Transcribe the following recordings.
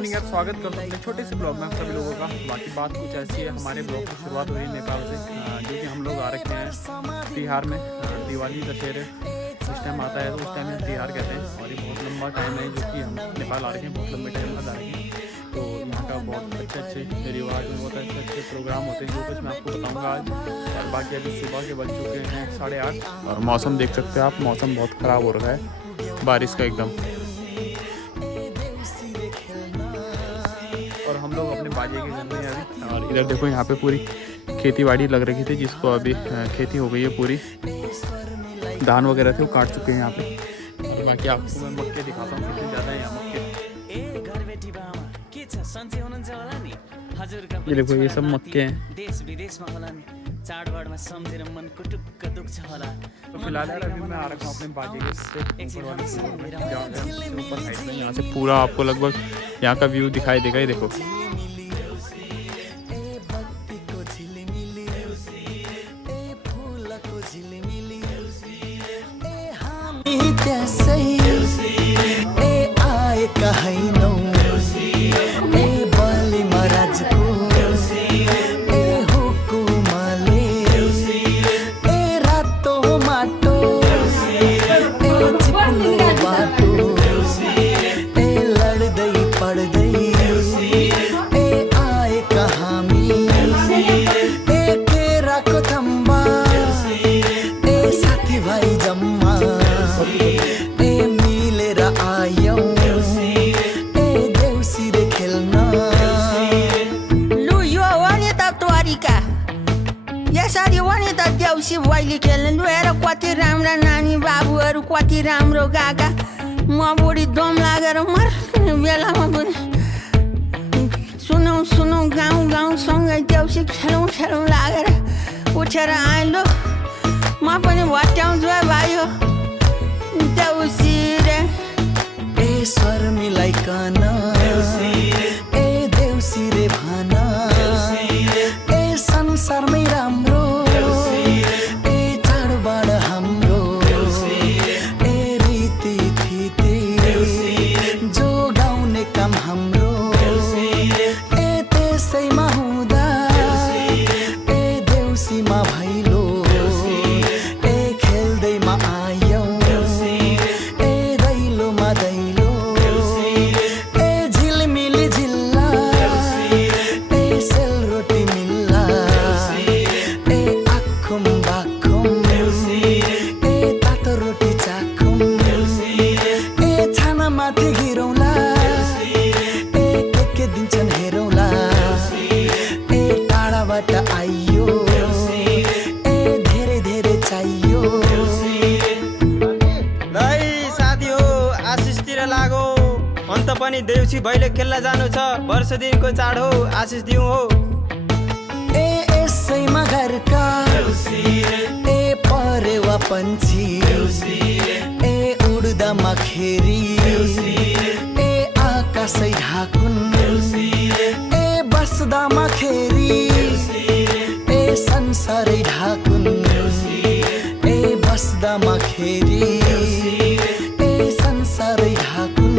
Morning यार, स्वागत करता हूँ छोटे से ब्लॉग में आप सभी लोगों का। बाकी बात कुछ ऐसी है, हमारे ब्लॉग की शुरुआत हुई नेपाल से, जो कि हम लोग आ रखे हैं बिहार में। दिवाली दशहरे उस टाइम आता है, तो उस टाइम हम तिहार कहते हैं। और ये बहुत लंबा टाइम है जो कि हम नेपाल आ रखे हैं, बहुत लंबे टाइम बाद आ रहे हैं। तो यहाँ का बहुत अच्छे रिवाज में बहुत अच्छे प्रोग्राम होते हैं, जो कुछ मैं आपको बताऊँगा आज। और बाकी अभी सुबह के बज चुके हैं 8:30, और मौसम देख सकते हो आप, मौसम बहुत ख़राब हो रहा है, बारिश का एकदम। और हम लोग अपने बाजे के घर में अभी, और इधर देखो यहाँ पे पूरी खेती बाड़ी लग रही थी, जिसको अभी खेती हो गई है पूरी। धान वगैरह थे वो काट चुके हैं यहाँ पे। और बाकी आपको मैं मक्के दिखाता हूँ कितने ज़्यादा है यहाँ मक्के। ये देखो ये सब मक्के हैं। तो फिलहाल यार अभी मैं आ रखा हूँ अपने बाजे के ऊपर साइड में। यहाँ से पूरा आपको लगभग यहाँ का व्यू दिखाई देगा। ही देखो देउसी भैली खेल्नु हेर कति राम्रा नानी बाबुहरू कति राम्रो गागा। म बुढी दम लागेर मर्ने बेलामा पनि सुनौ गाउँ सँगै देउसी खेलौँ लागेर उठेर आइलो। म पनि भट्याउँछु है भाइयो देउसी रे। ए स्वर मिलाइकन ए देउसी रे भन, ए संसारमै राम्रो पनि देउसी भैले खेल्न जानु छ। वर्ष दिनको चाड हो, आशिष दिउँ हो। ए यसैमा घरका ए परेवा पन्छी, ए उड्दामा खेरी, ए आकाशै ढाकुन, ए बस्दामा खेरी, ए संसारै ढाकुन, ए बस्दामा खेरी, ए संसारै ढाकुन।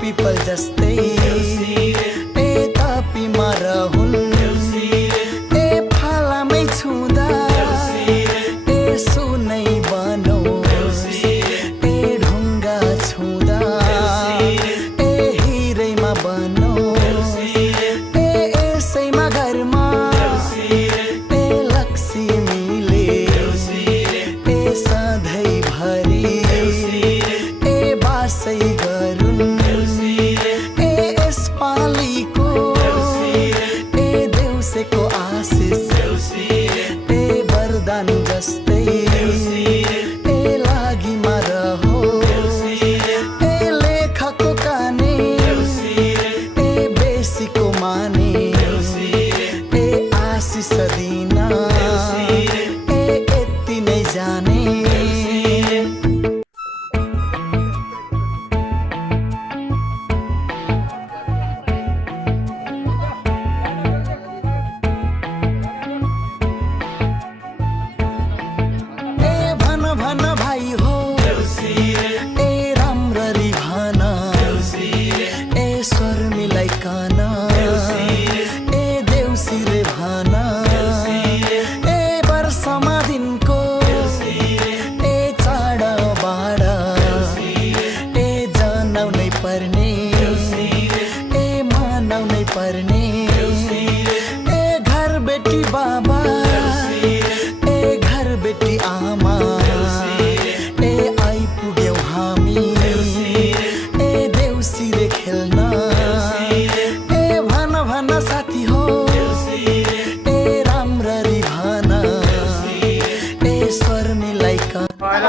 पिपल जस्तै ए तापीमा रहुन्, ए फालामै छुँदा ए सुनै बनोस्, ए ढुङ्गा छुँदा ए हिरैमा बनोस्, ए यसैमा घरमा ए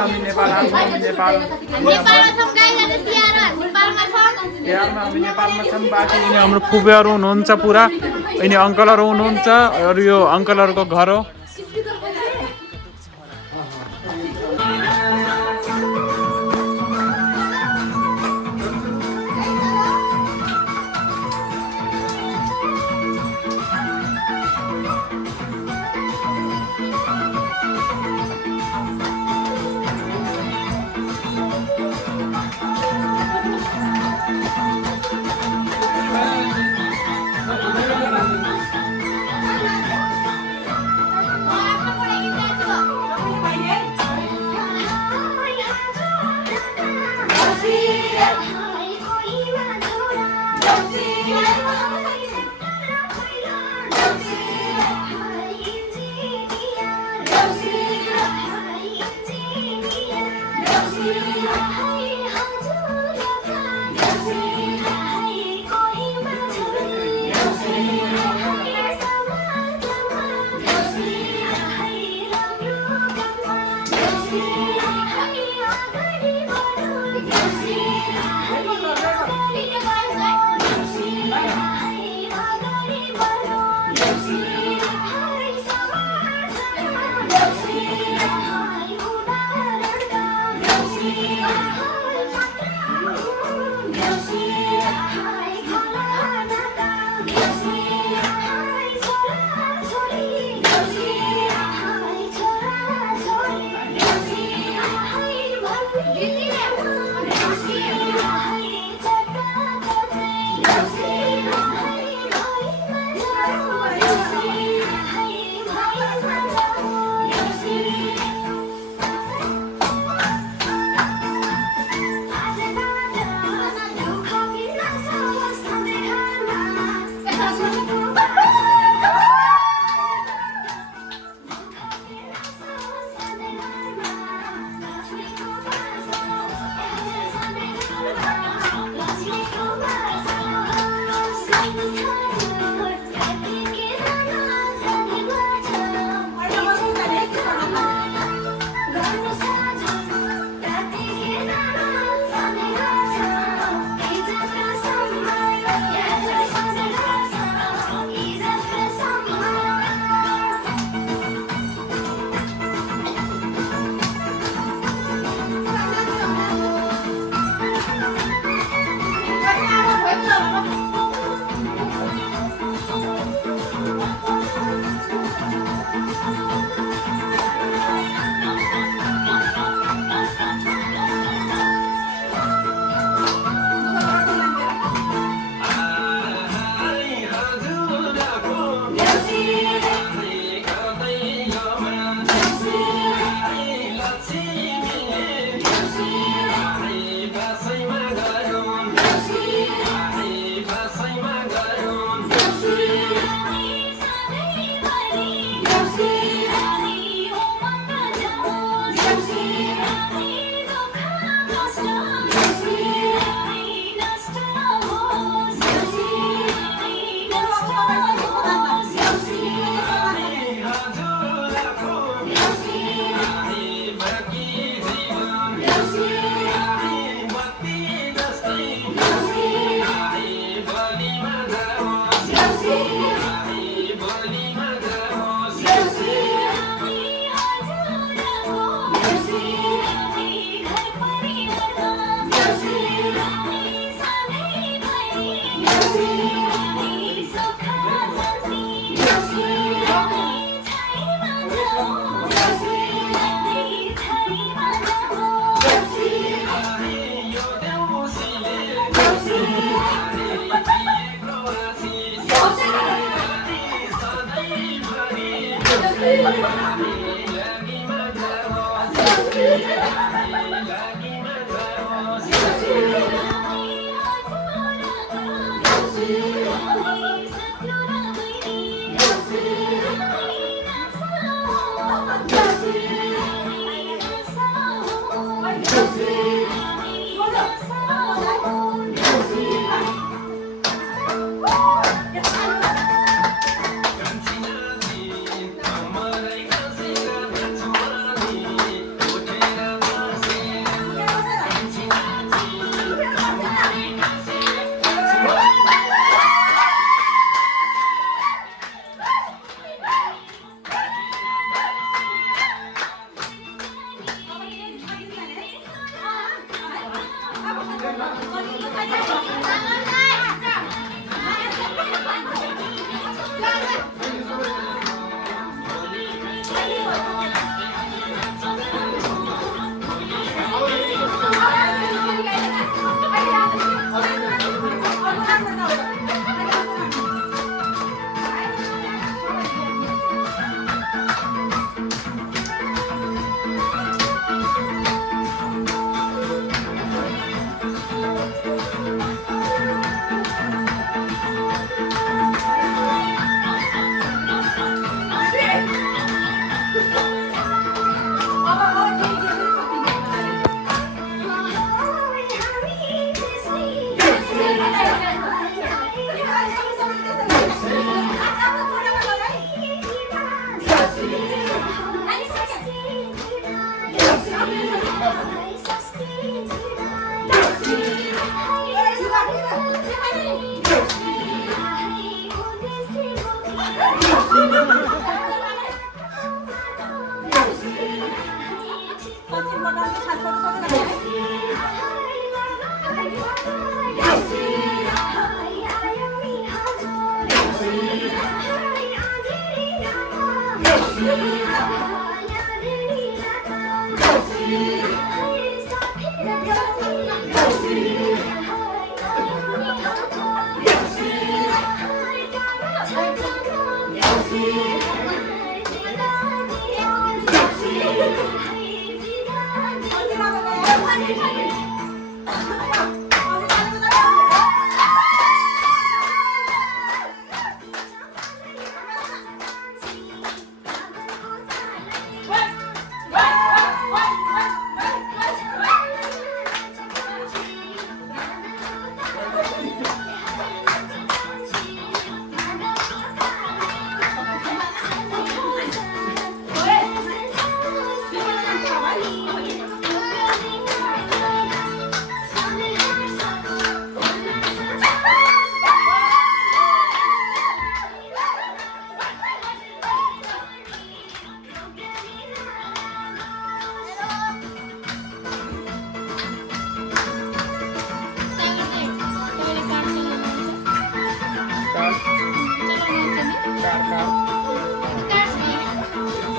हामी नेपाल आएको हामी नेपाल तिहारमा हामी नेपालमा छौँ बाँकी यिनी हाम्रो फुपूहरू हुनुहुन्छ पुरा यिनी अङ्कलहरू हुनुहुन्छ अरू यो अङ्कलहरूको घर हो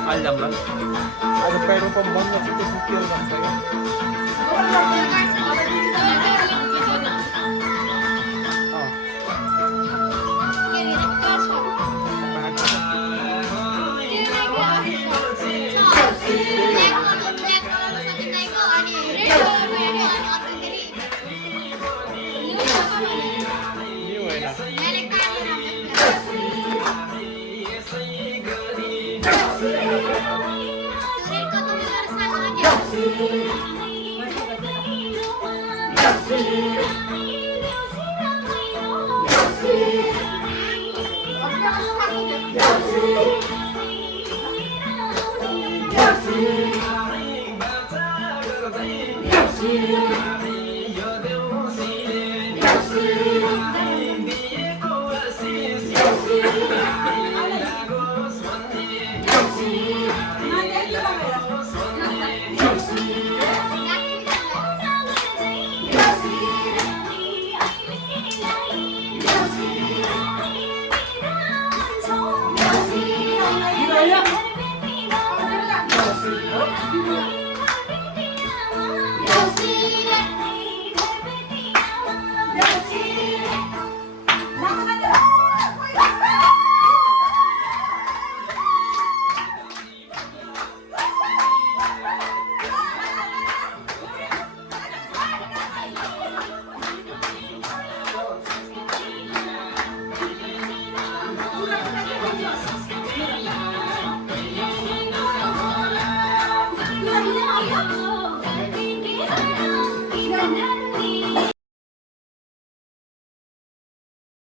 आज जमला आज पेट्रोल पंप बंद असेल तर बुक केलं जमतं